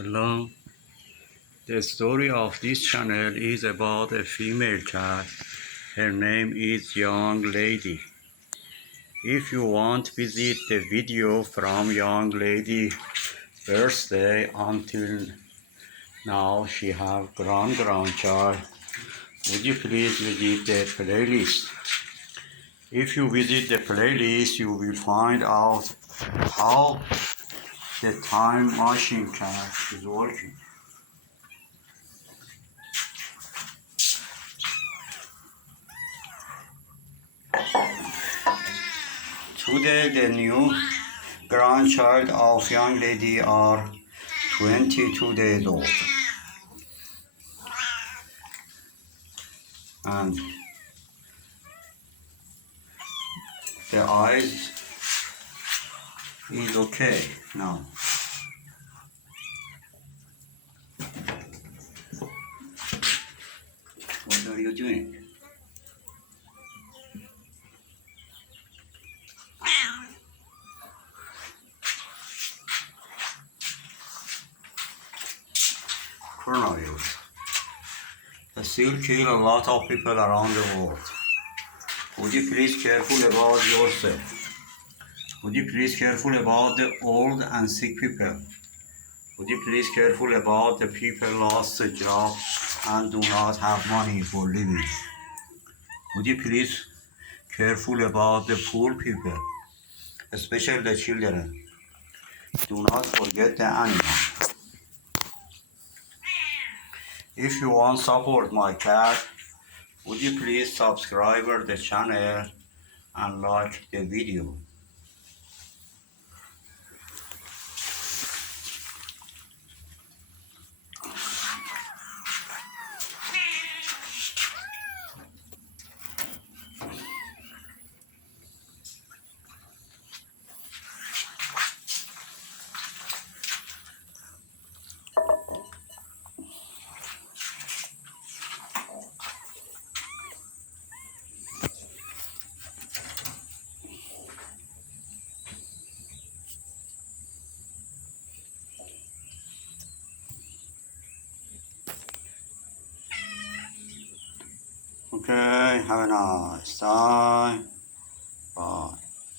Hello. The story of this channel is about a female cat. Her name is Young Lady. If you want to visit the video from Young Lady birthday until now she have grandchild, would you please visit the playlist? If you visit the playlist, you will find out how the time machine cat is working. Today, the new grandchild of Young Lady are 22 days old. And the eyes is okay now. What are you doing? Coronavirus. It still kill a lot of people around the world. Would you please careful about yourself? Would you please careful about the old and sick people? Would you please careful about the people lost a job and do not have money for living? Would you please careful about the poor people, especially the children? Do not forget the animals. If you want to support my cat, would you please subscribe the channel and like the video. Okay, have a nice time.